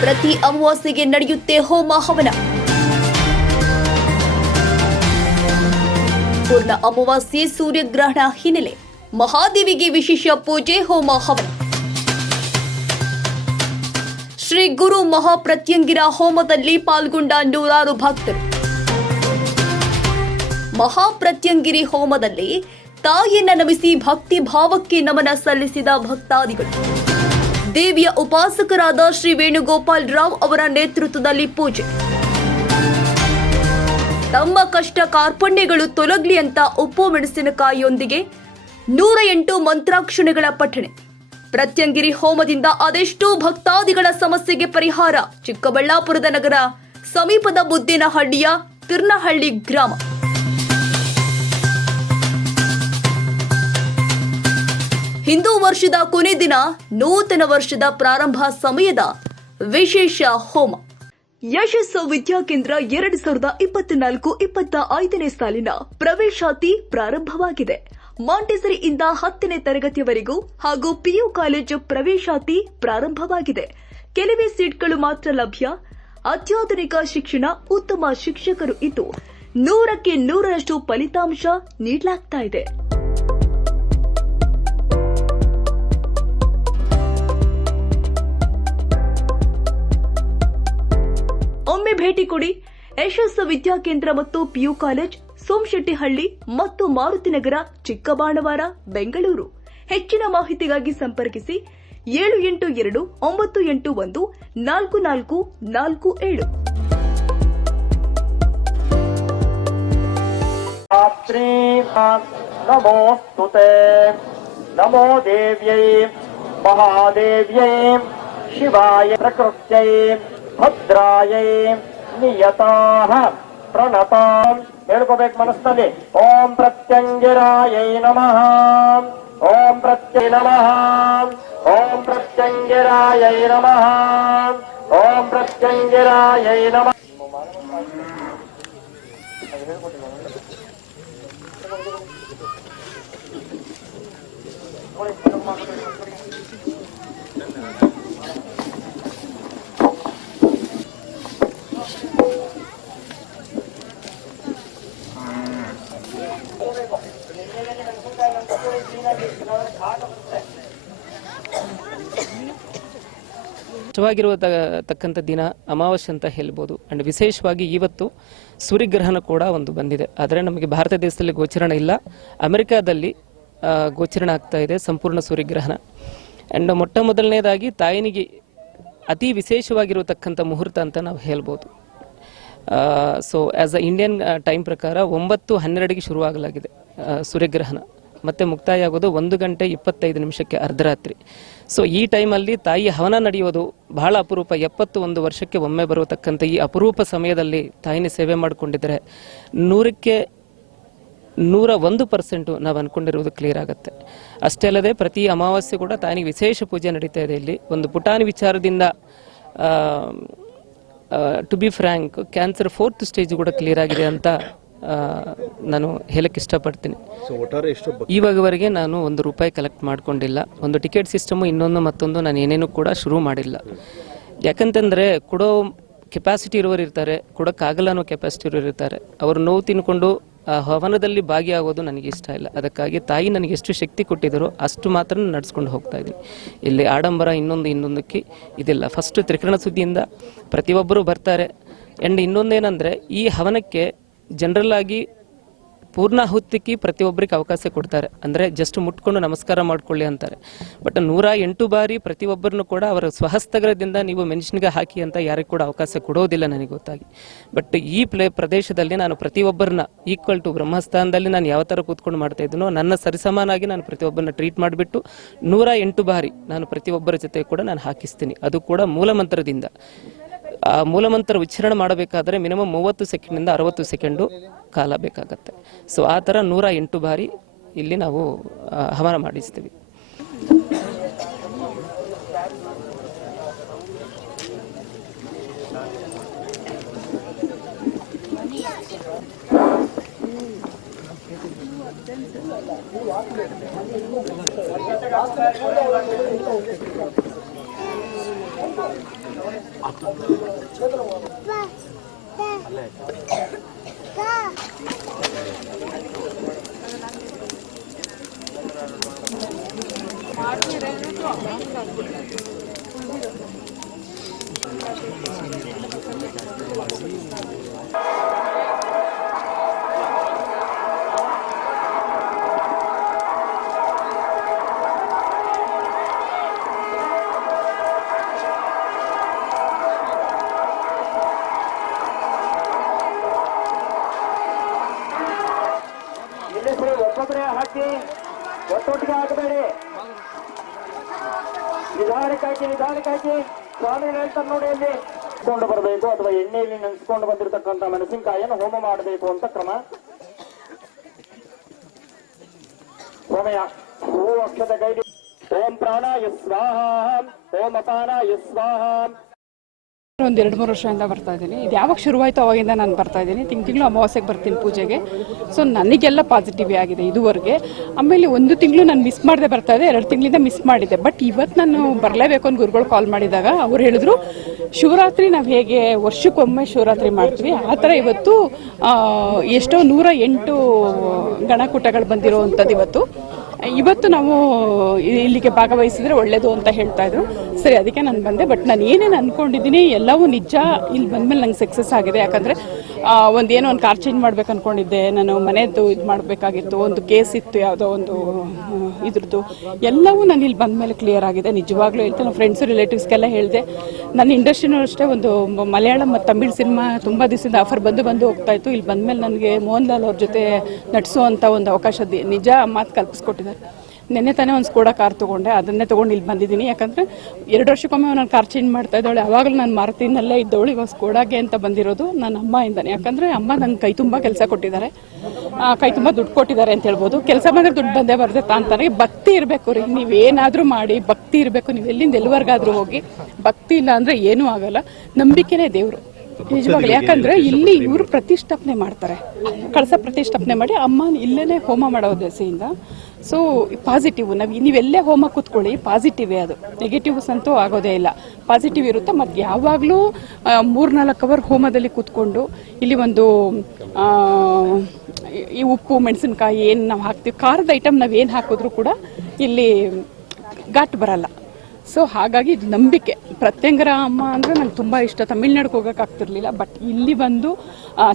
ಪ್ರತಿ ಅಮಾವಾಸ್ಯೆಗೆ ನಡೆಯುತ್ತೆ ಹೋಮ ಹವನ. ಪೂರ್ಣ ಅಮಾವಾಸ್ಯೆ ಸೂರ್ಯಗ್ರಹಣ ಹಿನ್ನೆಲೆ ಮಹಾದೇವಿಗೆ ವಿಶೇಷ ಪೂಜೆ ಹೋಮ ಹವನ. ಶ್ರೀ ಗುರು ಮಹಾಪ್ರತ್ಯಂಗಿರ ಹೋಮದಲ್ಲಿ ಪಾಲ್ಗೊಂಡ ನೂರಾರು ಭಕ್ತರು. ಮಹಾಪ್ರತ್ಯಂಗಿರಿ ಹೋಮದಲ್ಲಿ ತಾಯಿಯನ್ನ ನಮಿಸಿ ಭಕ್ತಿ ಭಾವಕ್ಕೆ ನಮನ ಸಲ್ಲಿಸಿದ ಭಕ್ತಾದಿಗಳು. ದೇವಿಯ ಉಪಾಸಕರಾದ ಶ್ರೀ ವೇಣುಗೋಪಾಲ್ ರಾವ್ ಅವರ ನೇತೃತ್ವದಲ್ಲಿ ಪೂಜೆ. ತಮ್ಮ ಕಷ್ಟ ಕಾರ್ಪಣ್ಯಗಳು ತೊಲಗಲಿ ಅಂತ ಉಪ್ಪು ಮೆಣಸಿನಕಾಯಿಯೊಂದಿಗೆ 108 ಮಂತ್ರಾಕ್ಷಣೆಗಳ ಪಠಣೆ. ಪ್ರತ್ಯಂಗಿರಿ ಹೋಮದಿಂದ ಅದೆಷ್ಟೋ ಭಕ್ತಾದಿಗಳ ಸಮಸ್ಯೆಗೆ ಪರಿಹಾರ. ಚಿಕ್ಕಬಳ್ಳಾಪುರದ ನಗರ ಸಮೀಪದ ಬುದ್ದೇನಹಳ್ಳಿಯ ತಿರ್ನಹಳ್ಳಿ ಗ್ರಾಮ. ಹಿಂದೂ ವರ್ಷದ ಕೊನೆ ದಿನ, ನೂತನ ವರ್ಷದ ಪ್ರಾರಂಭ ಸಮಯದ ವಿಶೇಷ ಹೋಮ. ಯಶಸ್ಸು ವಿದ್ಯಾಕೇಂದ್ರ 2024-25ನೇ ಸಾಲಿನ ಪ್ರವೇಶಾತಿ ಪ್ರಾರಂಭವಾಗಿದೆ. ಮಾಂಟೆಸರಿಯಿಂದ 10ನೇ ತರಗತಿಯವರೆಗೂ ಹಾಗೂ ಪಿಯು ಕಾಲೇಜು ಪ್ರವೇಶಾತಿ ಪ್ರಾರಂಭವಾಗಿದೆ. ಕೆಲವೇ ಸೀಟ್ಗಳು ಮಾತ್ರ ಲಭ್ಯ. ಅತ್ಯಾಧುನಿಕ ಶಿಕ್ಷಣ, ಉತ್ತಮ ಶಿಕ್ಷಕರು ಇದ್ದು 100ಕ್ಕೆ 100ರಷ್ಟು ಫಲಿತಾಂಶ ನೀಡಲಾಗ್ತಾ ಇದೆ. ಒಮ್ಮೆ ಭೇಟಿ ಕೊಡಿ. ಯಶಸ್ಸು ವಿದ್ಯಾಕೇಂದ್ರ ಮತ್ತು ಪಿಯು ಕಾಲೇಜ್, ಸೋಮಶೆಟ್ಟಿಹಳ್ಳಿ ಮತ್ತು ಮಾರುತಿನಗರ, ಚಿಕ್ಕಬಾಣವಾರ, ಬೆಂಗಳೂರು. ಹೆಚ್ಚಿನ ಮಾಹಿತಿಗಾಗಿ ಸಂಪರ್ಕಿಸಿ 7829814447. ನಮೋಸ್ತುತೆ. ನಮೋ ದೇವ್ಯೈ ಮಹಾದೇವ್ಯೈ ಶಿವಾಯ ಪ್ರಕೃತ್ಯೈ ಭದ್ರಾಯೈ ನಿಯತಾಃ ಪ್ರಣತಾಂ. ಹೇಳ್ಕೋಬೇಕು ಮನಸ್ಸಿನಲ್ಲಿ. ಓಂ ಪ್ರತ್ಯಂಗಿರಾಯೈ ನಮಃ. ಓಂ ಪ್ರತ್ಯೈ ನಮಃ. ಓಂ ಪ್ರತ್ಯಂಗಿರಾಯೈ ನಮಃ. ಓಂ ಪ್ರತ್ಯಂಗಿರಾಯೈ ನಮಃ. ಇಷ್ಟವಾಗಿರುವತಕ್ಕಂಥ ದಿನ ಅಮಾವಾಸ್ಯೆ ಅಂತ ಹೇಳ್ಬೋದು. ಅಂಡ್ ವಿಶೇಷವಾಗಿ ಇವತ್ತು ಸೂರ್ಯಗ್ರಹಣ ಕೂಡ ಒಂದು ಬಂದಿದೆ. ಆದರೆ ನಮಗೆ ಭಾರತ ದೇಶದಲ್ಲಿ ಗೋಚರಣ ಇಲ್ಲ. ಅಮೆರಿಕಾದಲ್ಲಿ ಗೋಚರಣ ಆಗ್ತಾ ಇದೆ ಸಂಪೂರ್ಣ ಸೂರ್ಯಗ್ರಹಣ. ಅಂಡ್ ಮೊಟ್ಟ ಮೊದಲನೇದಾಗಿ ತಾಯಿನಿಗೆ ಅತಿ ವಿಶೇಷವಾಗಿರತಕ್ಕಂಥ ಮುಹೂರ್ತ ಅಂತ ನಾವು ಹೇಳ್ಬೋದು. So as a Indian time ಪ್ರಕಾರ 9:12ಗೆ ಶುರುವಾಗಲಾಗಿದೆ ಸೂರ್ಯಗ್ರಹಣ. ಮತ್ತೆ ಮುಕ್ತಾಯ ಆಗೋದು 1:25 ಅರ್ಧರಾತ್ರಿ. ಸೊ ಈ ಟೈಮಲ್ಲಿ ತಾಯಿ ಹವನ ನಡೆಯೋದು ಬಹಳ ಅಪರೂಪ. 71 ವರ್ಷಕ್ಕೆ ಒಮ್ಮೆ ಬರತಕ್ಕಂಥ ಈ ಅಪರೂಪ ಸಮಯದಲ್ಲಿ ತಾಯಿನ ಸೇವೆ ಮಾಡಿಕೊಂಡಿದ್ರೆ 100ಕ್ಕೆ 101% ನಾವು ಅನ್ಕೊಂಡಿರುವುದು ಕ್ಲಿಯರ್ ಆಗುತ್ತೆ. ಅಷ್ಟೇ ಅಲ್ಲದೆ ಪ್ರತಿ ಅಮಾವಾಸ್ಯೆ ಕೂಡ ತಾಯಿಗೆ ವಿಶೇಷ ಪೂಜೆ ನಡೀತಾ ಇದೆ. ಇಲ್ಲಿ ಒಂದು ಪುಟಾಣಿ ವಿಚಾರದಿಂದ to be frank, cancer 4th stage ಕೂಡ ಕ್ಲಿಯರ್ ಆಗಿದೆ ಅಂತ ನಾನು ಹೇಳಕ್ಕೆ ಇಷ್ಟಪಡ್ತೀನಿ. ಇವಾಗವರೆಗೆ ನಾನು ₹1 ಕಲೆಕ್ಟ್ ಮಾಡ್ಕೊಂಡಿಲ್ಲ. ಒಂದು ಟಿಕೆಟ್ ಸಿಸ್ಟಮು ಇನ್ನೊಂದು ಮತ್ತೊಂದು ನಾನು ಏನೇನು ಕೂಡ ಶುರು ಮಾಡಿಲ್ಲ. ಯಾಕಂತಂದರೆ ಕೊಡೋ ಕೆಪಾಸಿಟಿ ಇರೋರು ಇರ್ತಾರೆ, ಕೊಡೋಕ್ಕಾಗಲ್ಲ ಅನ್ನೋ ಕೆಪಾಸಿಟಿ ಇರೋರು ಇರ್ತಾರೆ. ಅವರು ನೋವು ತಿನ್ಕೊಂಡು ಹವನದಲ್ಲಿ ಭಾಗಿಯಾಗೋದು ನನಗೆ ಇಷ್ಟ ಇಲ್ಲ. ಅದಕ್ಕಾಗಿ ತಾಯಿ ನನಗೆ ಎಷ್ಟು ಶಕ್ತಿ ಕೊಟ್ಟಿದ್ದಾರೋ ಅಷ್ಟು ಮಾತ್ರ ನಡೆಸ್ಕೊಂಡು ಹೋಗ್ತಾ ಇದ್ದೀನಿ. ಇಲ್ಲಿ ಆಡಂಬರ ಇನ್ನೊಂದಕ್ಕೆ ಇದಿಲ್ಲ. ಫಸ್ಟ್ ತ್ರಿಕರಣ ಸುದ್ದಿಯಿಂದ ಪ್ರತಿಯೊಬ್ಬರು ಬರ್ತಾರೆ. ಆ್ಯಂಡ್ ಇನ್ನೊಂದೇನೆಂದರೆ ಈ ಹವನಕ್ಕೆ ಜನರಲ್ ಆಗಿ ಪೂರ್ಣಾಹುತಿಗೆ ಪ್ರತಿಯೊಬ್ಬರಿಗೆ ಅವಕಾಶ ಕೊಡ್ತಾರೆ. ಅಂದರೆ ಜಸ್ಟ್ ಮುಟ್ಕೊಂಡು ನಮಸ್ಕಾರ ಮಾಡ್ಕೊಳ್ಳಿ ಅಂತಾರೆ. ಬಟ್ 108 ಬಾರಿ ಪ್ರತಿಯೊಬ್ಬರನ್ನು ಕೂಡ ಅವರ ಸ್ವಹಸ್ತಗರದಿಂದ ನೀವು ಮೆನ್ಷನ್ಗೆ ಹಾಕಿ ಅಂತ ಯಾರಿಗೂ ಕೂಡ ಅವಕಾಶ ಕೊಡೋದಿಲ್ಲ ನನಗೆ ಗೊತ್ತಾಗಿ. ಬಟ್ ಈ ಪ್ರದೇಶದಲ್ಲಿ ನಾನು ಪ್ರತಿಯೊಬ್ಬರನ್ನ ಈಕ್ವಲ್ ಟು ಬ್ರಹ್ಮಸ್ಥಾನದಲ್ಲಿ ನಾನು ಯಾವ ಥರ ಕೂತ್ಕೊಂಡು ಮಾಡ್ತಾ ಇದ್ದೀನೋ ನನ್ನ ಸರಿಸಮಾನಾಗಿ ನಾನು ಪ್ರತಿಯೊಬ್ಬರನ್ನ ಟ್ರೀಟ್ ಮಾಡಿಬಿಟ್ಟು 108 ಬಾರಿ ನಾನು ಪ್ರತಿಯೊಬ್ಬರ ಜೊತೆ ಕೂಡ ನಾನು ಹಾಕಿಸ್ತೀನಿ. ಅದು ಕೂಡ ಮೂಲಮಂತ್ರದಿಂದ. ಆ ಮೂಲಮಂತ್ರ ಉಚ್ಚಾರಣೆ ಮಾಡಬೇಕಾದ್ರೆ ಮಿನಿಮಮ್ 30 ಸೆಕೆಂಡಿಂದ 60 ಸೆಕೆಂಡು ಕಾಲ ಬೇಕಾಗತ್ತೆ. ಸೊ ಆ ಥರ 108 ಬಾರಿ ಇಲ್ಲಿ ನಾವು ಹವನ ಮಾಡಿಸ್ತೀವಿ. ಒಬ್ಬೊಬ್ಬರೇ ಹಾಕಿ ಒಟ್ಟೊಟ್ಟಿಗೆ ಹಾಕಬೇಡಿ. ನಿಧಾನಕ್ಕಾಗಿ ಸ್ವಾಮಿ ಹೇಳ್ತಾರೆ ನೋಡಿ, ಅಲ್ಲಿ ಕೊಂಡು ಬರಬೇಕು ಅಥವಾ ಎಣ್ಣೆಯಲ್ಲಿ ನೆನೆಸ್ಕೊಂಡು ಬಂದಿರತಕ್ಕಂಥ ಮೆಣಸಿನಕಾಯಿಯನ್ನು ಹೋಮ ಮಾಡಬೇಕು ಅಂತ ಕ್ರಮ. ಸೋಮಯ ಹೂ ಅಕ್ಷತ ಕೈಲಿ ಓಂ ಪ್ರಾಣಾಯ ಸ್ವಾಹ, ಓಂ ಅಪಾನಾಯ ಸ್ವಾಹ. ಒಂದು 2-3 ವರ್ಷದಿಂದ ಬರ್ತಾ ಇದ್ದೀನಿ. ಇದು ಯಾವಾಗ ಶುರುವಾಯಿತು ಅವಾಗಿಂದ ನಾನು ಬರ್ತಾ ಇದ್ದೀನಿ. ತಿಂಗಳು ಅಮಾವಾಸ್ಯೆಗೆ ಬರ್ತೀನಿ ಪೂಜೆಗೆ. ಸೊ ನನಗೆಲ್ಲ ಪಾಸಿಟಿವ್ ಆಗಿದೆ ಇದುವರೆಗೆ. ಆಮೇಲೆ 1 ತಿಂಗಳು ನಾನು ಮಿಸ್ ಮಾಡದೆ ಬರ್ತಾ ಇದೆ, 2 ತಿಂಗಳಿಂದ ಮಿಸ್ ಮಾಡಿದ್ದೆ. ಬಟ್ ಇವತ್ತು ನಾನು ಬರಲೇಬೇಕು ಅಂತ ಗುರುಗಳು ಕಾಲ್ ಮಾಡಿದಾಗ ಅವ್ರು ಹೇಳಿದ್ರು, ಶಿವರಾತ್ರಿ ನಾವು ಹೇಗೆ ವರ್ಷಕ್ಕೊಮ್ಮೆ ಶಿವರಾತ್ರಿ ಮಾಡ್ತೀವಿ ಆ ಥರ ಇವತ್ತು ಎಷ್ಟೋ 108 ಗಣಕೂಟಗಳು ಬಂದಿರೋವಂಥದ್ದು ಇವತ್ತು ನಾವು ಇಲ್ಲಿಗೆ ಭಾಗವಹಿಸಿದ್ರೆ ಒಳ್ಳೇದು ಅಂತ ಹೇಳ್ತಾ ಇದ್ರು. ಸರಿ, ಅದಕ್ಕೆ ನಾನು ಬಂದೆ. ಬಟ್ ನಾನು ಏನೇನು ಅಂದ್ಕೊಂಡಿದ್ದೀನಿ ಎಲ್ಲವೂ ನಿಜ. ಇಲ್ಲಿ ಬಂದಮೇಲೆ ನಂಗೆ ಸಕ್ಸಸ್ ಆಗಿದೆ. ಯಾಕಂದರೆ ಏನೋ ಒಂದು ಕಾರ್ ಚೇಂಜ್ ಮಾಡ್ಬೇಕು ಅಂದ್ಕೊಂಡಿದ್ದೆ ನಾನು. ಮನೆಯದ್ದು ಇದು ಮಾಡಬೇಕಾಗಿತ್ತು, ಒಂದು ಕೇಸ್ ಇತ್ತು ಯಾವುದೋ ಒಂದು ಇದ್ರದ್ದು. ಎಲ್ಲವೂ ನಾನು ಇಲ್ಲಿ ಬಂದಮೇಲೆ ಕ್ಲಿಯರ್ ಆಗಿದೆ. ನಿಜವಾಗ್ಲೂ ಹೇಳ್ತೀನಿ, ನಮ್ಮ ಫ್ರೆಂಡ್ಸು ರಿಲೇಟಿವ್ಸ್ಗೆಲ್ಲ ಹೇಳಿದೆ. ನನ್ನ ಇಂಡಸ್ಟ್ರಿನೂ ಅಷ್ಟೇ, ಒಂದು ಮಲಯಾಳಂ ಮತ್ತು ತಮಿಳ್ ಸಿನಿಮಾ ತುಂಬ ದಿವಸದಿಂದ ಆಫರ್ ಬಂದು ಹೋಗ್ತಾಯಿತ್ತು. ಇಲ್ಲಿ ಬಂದಮೇಲೆ ನನಗೆ ಮೋಹನ್ ಲಾಲ್ ಅವ್ರ ಜೊತೆ ನಟಿಸುವಂಥ ಒಂದು ಅವಕಾಶ ನಿಜ ಮಾತು ಕಲ್ಪಿಸ್ಕೊಟ್ಟಿದ್ದಾರೆ. ನೆನ್ನೆ ತಾನೇ ಒಂದು ಸ್ಕೋಡಾ ಕಾರ್ ತೊಗೊಂಡೆ, ಅದನ್ನೇ ತೊಗೊಂಡು ಇಲ್ಲಿ ಬಂದಿದ್ದೀನಿ. ಯಾಕಂದರೆ 2 ವರ್ಷಕ್ಕೊಮ್ಮೆ ನಾನು ಕಾರ್ ಚೇಂಜ್ ಮಾಡ್ತಾ ಇದ್ದವಳೆ. ಆವಾಗಲೂ ನಾನು ಮಾರುತಿನಲ್ಲೇ ಇದ್ದವಳು. ಇವಾಗ ಸ್ಕೋಡಾಗೆ ಅಂತ ಬಂದಿರೋದು ನನ್ನ ಅಮ್ಮಯಿಂದನೇ. ಯಾಕಂದರೆ ಅಮ್ಮ ನಂಗೆ ಕೈ ತುಂಬ ಕೆಲಸ ಕೊಟ್ಟಿದ್ದಾರೆ, ಕೈ ತುಂಬ ದುಡ್ಡು ಕೊಟ್ಟಿದ್ದಾರೆ ಅಂತ ಹೇಳ್ಬೋದು. ಕೆಲಸ ಬಂದರೆ ದುಡ್ಡು ಬಂದೇ ಬರ್ತೈತೆ ಅಂತಾರೆ. ಭಕ್ತಿ ಇರಬೇಕು ರೀ, ನೀವೇನಾದರೂ ಮಾಡಿ ಭಕ್ತಿ ಇರಬೇಕು. ನೀವು ಎಲ್ಲಿಂದ ಎಲ್ಲಿವರೆಗಾದರೂ ಹೋಗಿ, ಭಕ್ತಿ ಇಲ್ಲ ಅಂದರೆ ಏನೂ ಆಗಲ್ಲ. ನಂಬಿಕೆನೇ ದೇವರು ನಿಜವಾಗ್ಲು. ಯಾಕಂದರೆ ಇಲ್ಲಿ ಇವರು ಪ್ರತಿಷ್ಠಾಪನೆ ಮಾಡ್ತಾರೆ, ಕಳಸ ಪ್ರತಿಷ್ಠಾಪನೆ ಮಾಡಿ ಅಮ್ಮ ಇಲ್ಲೇ ಹೋಮ ಮಾಡೋ ದೆಸೆಯಿಂದ. ಸೊ ಪಾಸಿಟಿವ್, ನೀವೆಲ್ಲೇ ಹೋಮ ಕೂತ್ಕೊಳ್ಳಿ, ಪಾಸಿಟಿವೇ ಅದು. ನೆಗೆಟಿವ್ಸ್ ಅಂತೂ ಆಗೋದೇ ಇಲ್ಲ, ಪಾಸಿಟಿವ್ ಇರುತ್ತೆ. ಮತ್ತು ಯಾವಾಗಲೂ 3-4 ಅವರ್ ಹೋಮದಲ್ಲಿ ಕೂತ್ಕೊಂಡು ಇಲ್ಲಿ ಒಂದು ಈ ಉಪ್ಪು ಮೆಣಸಿನ್ಕಾಯಿ ಏನು ನಾವು ಹಾಕ್ತೀವಿ, ಖಾರದ ಐಟಮ್ ನಾವು ಏನು ಹಾಕಿದ್ರೂ ಕೂಡ ಇಲ್ಲಿ ಘಾಟ್ ಬರಲ್ಲ. ಸೊ ಹಾಗಾಗಿ ಇದು ನಂಬಿಕೆ. ಪ್ರತ್ಯಂಗರ ಅಮ್ಮ ಅಂದರೆ ನಂಗೆ ತುಂಬ ಇಷ್ಟ. ತಮಿಳ್ನಾಡಿಗೆ ಹೋಗೋಕ್ಕಾಗ್ತಿರ್ಲಿಲ್ಲ. ಬಟ್ ಇಲ್ಲಿ ಬಂದು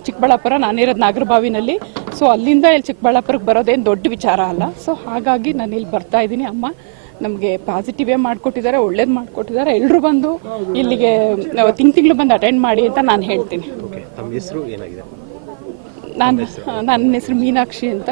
ಚಿಕ್ಕಬಳ್ಳಾಪುರ, ನಾನಿರೋದು ನಾಗರಬಾವಿನಲ್ಲಿ. ಸೊ ಅಲ್ಲಿಂದ ಇಲ್ಲಿ ಚಿಕ್ಕಬಳ್ಳಾಪುರಕ್ಕೆ ಬರೋದೇನು ದೊಡ್ಡ ವಿಚಾರ ಅಲ್ಲ. ಸೊ ಹಾಗಾಗಿ ನಾನು ಇಲ್ಲಿ ಬರ್ತಾ ಇದ್ದೀನಿ. ಅಮ್ಮ ನಮಗೆ ಪಾಸಿಟಿವೇ ಮಾಡಿಕೊಟ್ಟಿದ್ದಾರೆ, ಒಳ್ಳೇದು ಮಾಡಿಕೊಟ್ಟಿದ್ದಾರೆ. ಎಲ್ಲರೂ ಬಂದು ಇಲ್ಲಿಗೆ ತಿಂಗಳು ಬಂದು ಅಟೆಂಡ್ ಮಾಡಿ ಅಂತ ನಾನು ಹೇಳ್ತೀನಿ. ನನ್ನ ಹೆಸರು ಮೀನಾಕ್ಷಿ ಅಂತ.